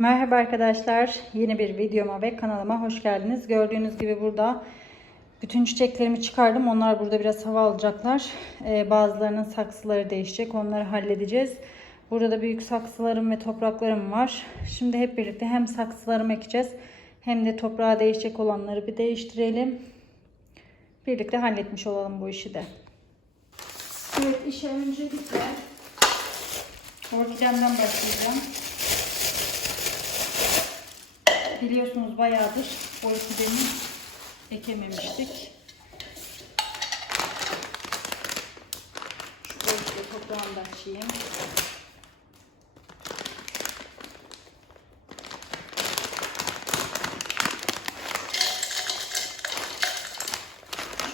Merhaba arkadaşlar. Yeni bir videoma ve kanalıma hoş geldiniz. Gördüğünüz gibi burada bütün çiçeklerimi çıkardım. Onlar burada biraz hava alacaklar. Ee, bazılarının saksıları değişecek. Onları halledeceğiz. Burada da büyük saksılarım ve topraklarım var. Şimdi hep birlikte hem saksılarımı ekeceğiz hem de toprağa değişecek olanları bir değiştirelim. Birlikte halletmiş olalım bu işi de. Evet işe öncelikle orkidemden başlayacağım. Biliyorsunuz bayağıdır orkidemi ekememiştik. Şu orkide toprağını da açayım.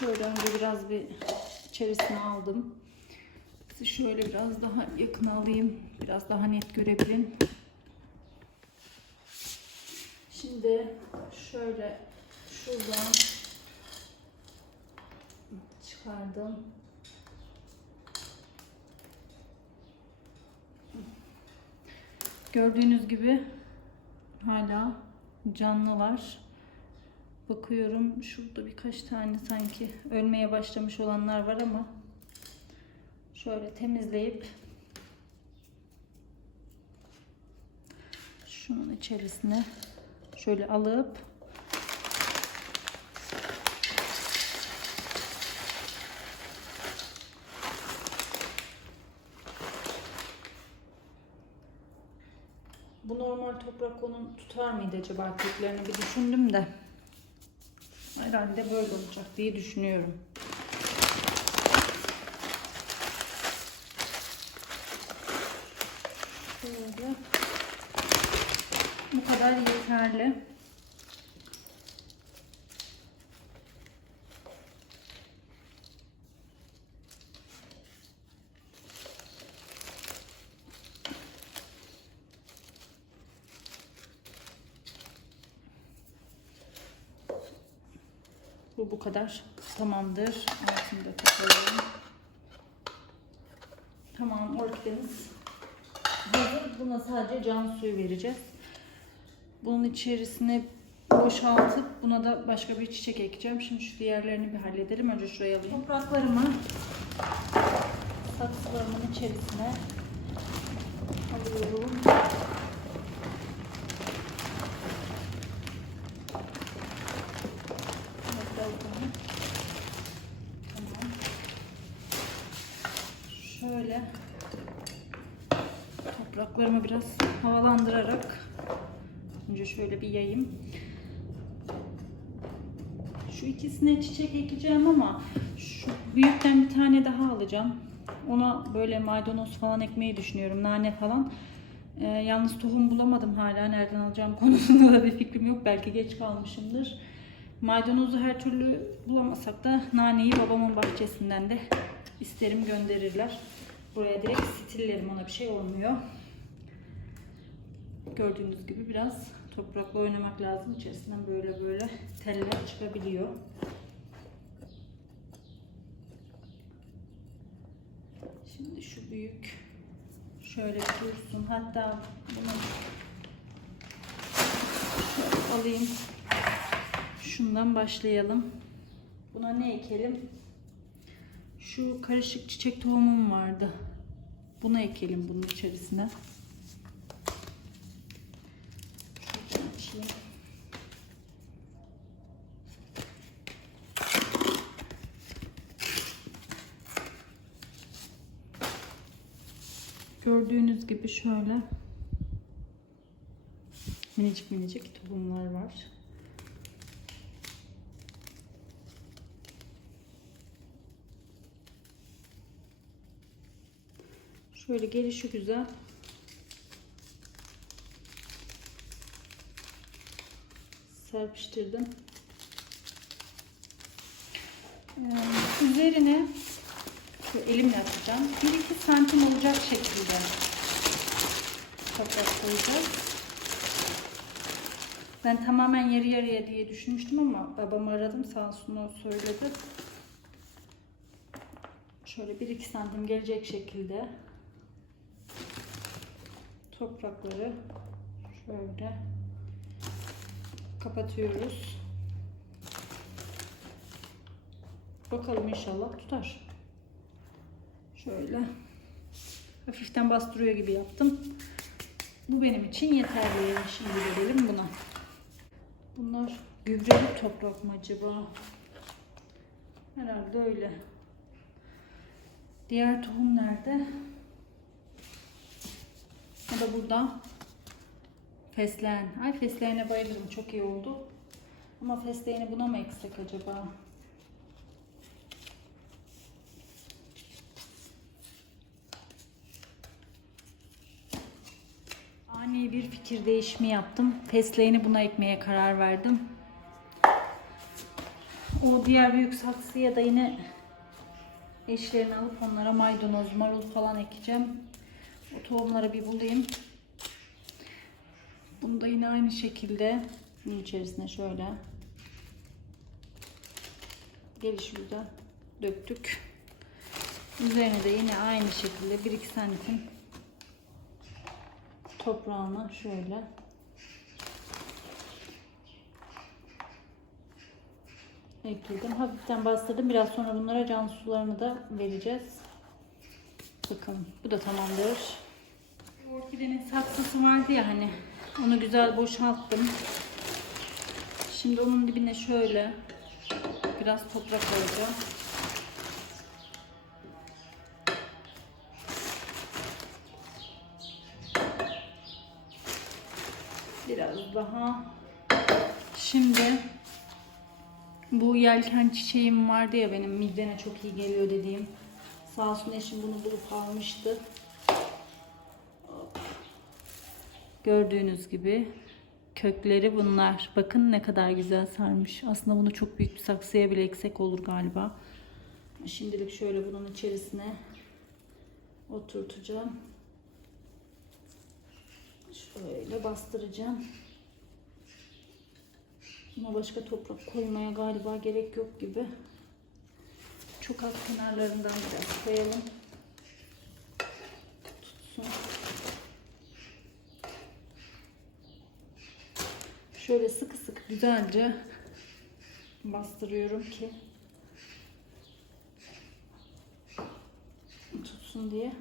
Şöyle önce biraz bir içerisine aldım. Size şöyle biraz daha yakın alayım. Biraz daha net görebilin. Şimdi şöyle şuradan çıkardım. Gördüğünüz gibi hala canlılar. Bakıyorum şurada birkaç tane sanki ölmeye başlamış olanlar var ama şöyle temizleyip şunun içerisine şöyle alıp bu normal toprak onun tutar mıydı acaba köklerini? Bir düşündüm de. Herhalde böyle olacak diye düşünüyorum. Şöyle bu kadar yeterli. Bu bu kadar. Tamamdır. Altını da kapatalım. Tamam orkidemiz hazır. Buna sadece can suyu vereceğiz. Bunun içerisine boşaltıp buna da başka bir çiçek ekeceğim. Şimdi şu diğerlerini bir halledelim. Önce şuraya alayım. Topraklarımı saksılarımın içerisine alıyorum. Şöyle topraklarımı biraz havalandırarak şöyle bir yayayım. Şu ikisine çiçek ekeceğim ama şu büyükten bir tane daha alacağım. Ona böyle maydanoz falan ekmeyi düşünüyorum. Nane falan. Ee, yalnız tohum bulamadım hala. Nereden alacağım konusunda da bir fikrim yok. Belki geç kalmışımdır. Maydanozu her türlü bulamasak da naneyi babamın bahçesinden de isterim gönderirler. Buraya direkt stillerim ona bir şey olmuyor. Gördüğünüz gibi biraz toprakla oynamak lazım. İçerisinden böyle böyle teller çıkabiliyor. Şimdi şu büyük şöyle dursun. Hatta bunu alayım. Şundan başlayalım. Buna ne ekelim? Şu karışık çiçek tohumum vardı. Bunu ekelim bunun içerisine. Şuradan açayım. Gördüğünüz gibi şöyle minicik minicik tohumlar var. Şöyle gelişi güzel. Serpiştirdim. Ee, üzerine elimle atacağım. 1-2 santim olacak şekilde toprak koyacağız. Ben tamamen yarı yarıya diye düşünmüştüm ama babamı aradım sağ olsun söyledi. Şöyle 1-2 santim gelecek şekilde toprakları Şöyle kapatıyoruz. Bakalım inşallah tutar. Şöyle hafiften bastırıyor gibi yaptım. Bu benim için yeterli. Şimdi gelelim buna. Bunlar gübreli toprak mı acaba? Herhalde öyle. Diğer tohum nerede? O da burada. Fesleğen. Ay fesleğene bayılırım. Çok iyi oldu. Ama fesleğeni buna mı eksek acaba? Ani bir fikir değişimi yaptım. Fesleğeni buna ekmeye karar verdim. O diğer büyük saksıya da yine eşlerini alıp onlara maydanoz, marul falan ekeceğim. O tohumları bir bulayım. Bunu da yine aynı şekilde bunun içerisine şöyle gelişimde döktük. Üzerine de yine aynı şekilde 1-2 santim toprağını şöyle ekledim. Hafiften bastırdım. Biraz sonra bunlara can sularını da vereceğiz. Bakın bu da tamamdır. Orkidenin saksısı vardı ya hani onu güzel boşalttım. Şimdi onun dibine şöyle biraz toprak koyacağım. Biraz daha. Şimdi bu yelken çiçeğim vardı ya benim midene çok iyi geliyor dediğim. Sağ olsun eşim bunu bulup almıştı. Gördüğünüz gibi kökleri bunlar. Bakın ne kadar güzel sarmış. Aslında bunu çok büyük bir saksıya bile eksek olur galiba. Şimdilik şöyle bunun içerisine oturtacağım. Şöyle bastıracağım. Buna başka toprak koymaya galiba gerek yok gibi. Çok az kenarlarından biraz koyalım. Tutsun. Şöyle sıkı sıkı güzelce bastırıyorum ki tutsun diye.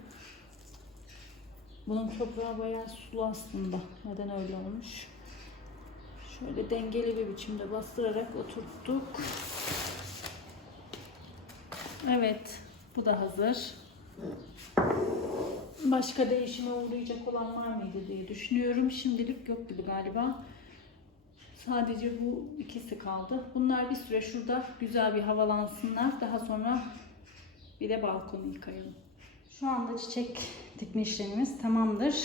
Bunun toprağı bayağı sulu aslında. Neden öyle olmuş? Şöyle dengeli bir biçimde bastırarak oturttuk. Evet, bu da hazır. Başka değişime uğrayacak olan var mıydı diye düşünüyorum. Şimdilik yok gibi galiba. Sadece bu ikisi kaldı. Bunlar bir süre şurada güzel bir havalansınlar. Daha sonra bir de balkonu yıkayalım. Şu anda çiçek dikme işlemimiz tamamdır.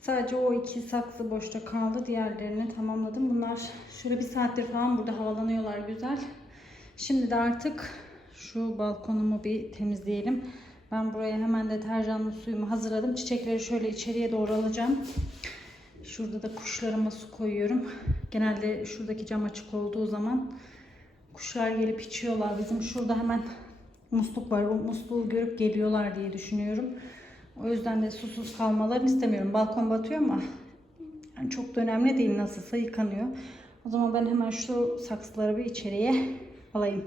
Sadece o iki saksı boşta kaldı. Diğerlerini tamamladım. Bunlar şöyle bir saattir falan burada havalanıyorlar güzel. Şimdi de artık şu balkonumu bir temizleyelim. Ben buraya hemen deterjanlı suyumu hazırladım. Çiçekleri şöyle içeriye doğru alacağım. Şurada da kuşlarıma su koyuyorum. Genelde şuradaki cam açık olduğu zaman kuşlar gelip içiyorlar. Bizim şurada hemen musluk var. O musluğu görüp geliyorlar diye düşünüyorum. O yüzden de susuz kalmalarını istemiyorum. Balkon batıyor ama yani çok da önemli değil nasılsa yıkanıyor. O zaman ben hemen şu saksıları bir içeriye alayım.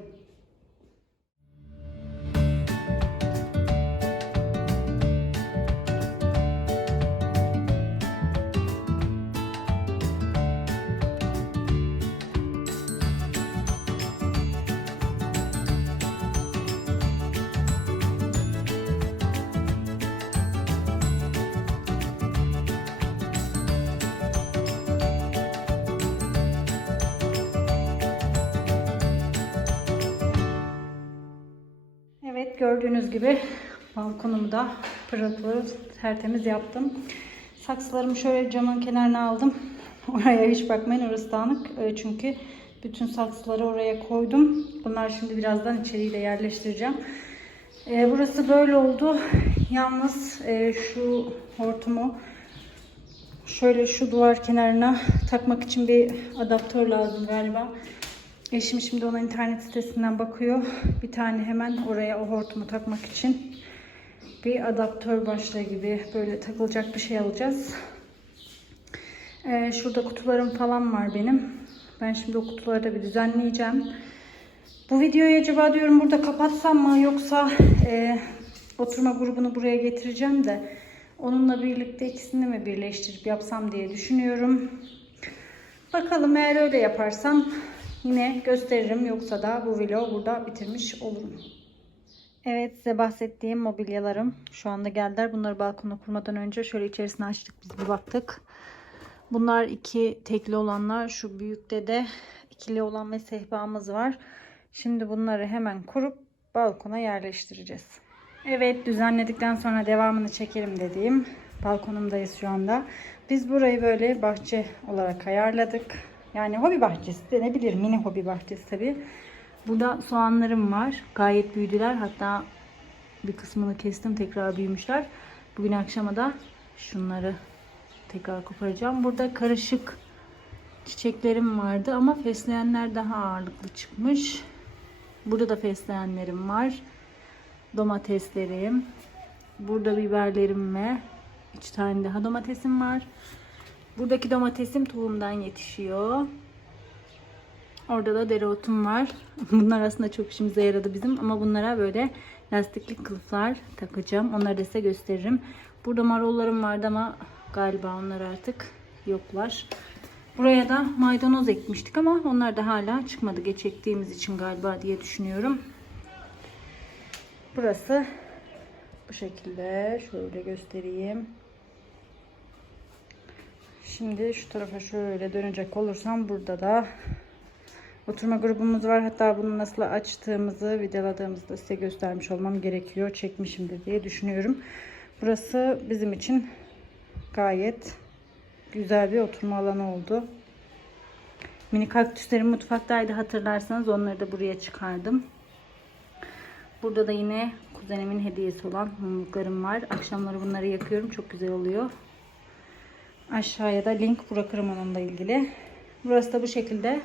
Gördüğünüz gibi balkonumu da pırıl pırıl tertemiz yaptım. Saksılarımı şöyle camın kenarına aldım. Oraya hiç bakmayın orası dağınık. Ee, Çünkü bütün saksıları oraya koydum. Bunlar şimdi birazdan içeriye de yerleştireceğim. Ee, Burası böyle oldu. Yalnız e, şu hortumu şöyle şu duvar kenarına takmak için bir adaptör lazım galiba. Eşim şimdi ona internet sitesinden bakıyor. Bir tane hemen oraya o hortumu takmak için bir adaptör başlığı gibi böyle takılacak bir şey alacağız. Ee, şurada kutularım falan var benim. Ben şimdi o kutuları da bir düzenleyeceğim. Bu videoyu acaba diyorum burada kapatsam mı yoksa e, oturma grubunu buraya getireceğim de onunla birlikte ikisini mi birleştirip yapsam diye düşünüyorum. Bakalım eğer öyle yaparsam yine gösteririm yoksa da bu vlogu burada bitirmiş olurum. Evet size bahsettiğim mobilyalarım şu anda geldiler. Bunları balkona kurmadan önce şöyle içerisine açtık biz bir baktık. Bunlar iki tekli olanlar. Şu büyükte de ikili olan ve sehpamız var. Şimdi bunları hemen kurup balkona yerleştireceğiz. Evet düzenledikten sonra devamını çekelim dediğim balkonumdayız şu anda. Biz burayı böyle bahçe olarak ayarladık. Yani hobi bahçesi denebilir. Mini hobi bahçesi tabii. Burada soğanlarım var. Gayet büyüdüler. Hatta bir kısmını kestim. Tekrar büyümüşler. Bugün akşama da şunları tekrar koparacağım. Burada karışık çiçeklerim vardı ama fesleğenler daha ağırlıklı çıkmış. Burada da fesleğenlerim var. Domateslerim. Burada biberlerim ve 3 tane daha domatesim var. Buradaki domatesim tohumdan yetişiyor. Orada da dereotum var. Bunlar aslında çok işimize yaradı bizim ama bunlara böyle lastikli kılıflar takacağım. Onları da size gösteririm. Burada marollarım vardı ama galiba onlar artık yoklar. Buraya da maydanoz ekmiştik ama onlar da hala çıkmadı. Geç ektiğimiz için galiba diye düşünüyorum. Burası bu şekilde. Şöyle göstereyim. Şimdi şu tarafa şöyle dönecek olursam burada da oturma grubumuz var. Hatta bunu nasıl açtığımızı, videoladığımızda size göstermiş olmam gerekiyor. Çekmişimdir diye düşünüyorum. Burası bizim için gayet güzel bir oturma alanı oldu. Mini kaktüslerim mutfaktaydı hatırlarsanız onları da buraya çıkardım. Burada da yine kuzenimin hediyesi olan mumluklarım var. Akşamları bunları yakıyorum. Çok güzel oluyor. Aşağıya da link bırakırım onunla ilgili. Burası da bu şekilde.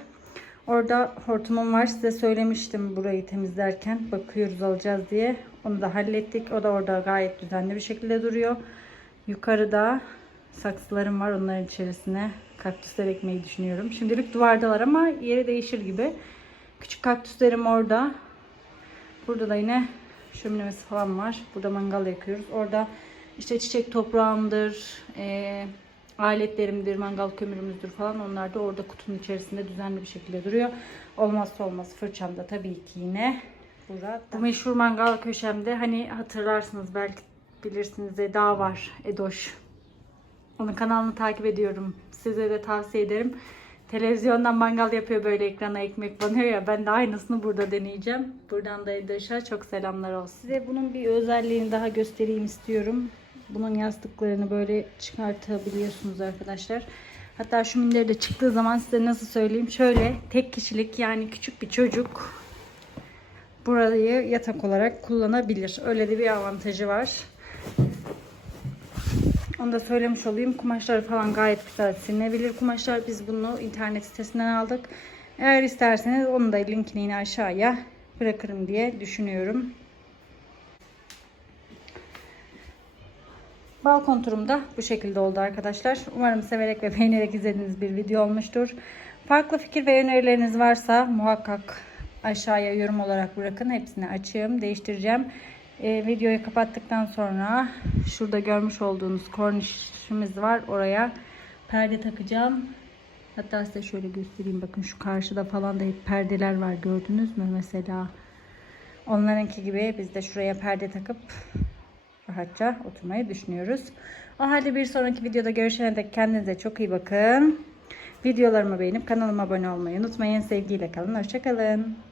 Orada hortumum var. Size söylemiştim burayı temizlerken. Bakıyoruz alacağız diye. Onu da hallettik. O da orada gayet düzenli bir şekilde duruyor. Yukarıda saksılarım var. Onların içerisine kaktüsler ekmeyi düşünüyorum. Şimdilik duvardalar ama yeri değişir gibi. Küçük kaktüslerim orada. Burada da yine şöminemiz falan var. Burada mangal yakıyoruz. Orada işte çiçek toprağımdır, e, aletlerimdir, mangal kömürümüzdür falan. Onlar da orada kutunun içerisinde düzenli bir şekilde duruyor. Olmazsa olmaz fırçam da tabii ki yine burada. Bu meşhur mangal köşemde hani hatırlarsınız belki bilirsiniz de dağ var Edoş. Onun kanalını takip ediyorum. Size de tavsiye ederim. Televizyondan mangal yapıyor böyle ekrana ekmek banıyor ya. Ben de aynısını burada deneyeceğim. Buradan da Edoş'a çok selamlar olsun. Size bunun bir özelliğini daha göstereyim istiyorum. Bunun yastıklarını böyle çıkartabiliyorsunuz arkadaşlar. Hatta şu minderi de çıktığı zaman size nasıl söyleyeyim. Şöyle tek kişilik yani küçük bir çocuk burayı yatak olarak kullanabilir. Öyle de bir avantajı var. Onu da söylemiş olayım. Kumaşları falan gayet güzel silinebilir kumaşlar. Biz bunu internet sitesinden aldık. Eğer isterseniz onun da linkini yine aşağıya bırakırım diye düşünüyorum. Balkon turum da bu şekilde oldu arkadaşlar. Umarım severek ve beğenerek izlediğiniz bir video olmuştur. Farklı fikir ve önerileriniz varsa muhakkak aşağıya yorum olarak bırakın. Hepsini açığım, değiştireceğim. Ee, videoyu kapattıktan sonra şurada görmüş olduğunuz kornişimiz var. Oraya perde takacağım. Hatta size şöyle göstereyim. Bakın şu karşıda falan da hep perdeler var. Gördünüz mü mesela? Onlarınki gibi biz de şuraya perde takıp rahatça oturmayı düşünüyoruz. O halde bir sonraki videoda görüşene dek kendinize çok iyi bakın. Videolarımı beğenip kanalıma abone olmayı unutmayın. Sevgiyle kalın. Hoşçakalın.